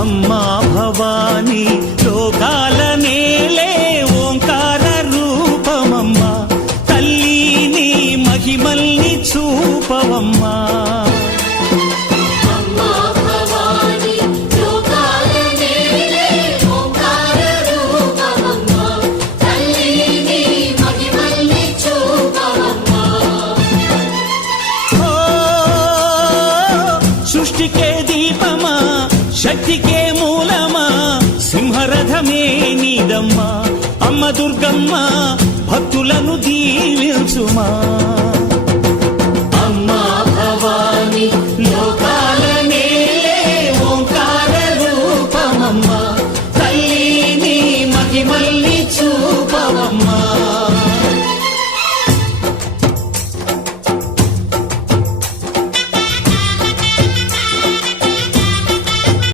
అమ్మా భవానీ లోకాల నేలే ఓంకార రూపమమ్మా తల్లి నీ మహిమల్ని చూపవమ్మా సృష్టికే దీపమా శక్తికే మూలమా సింహరథమే నీదమ్మా అమ్మ దుర్గమ్మ భక్తులను దీవించుమా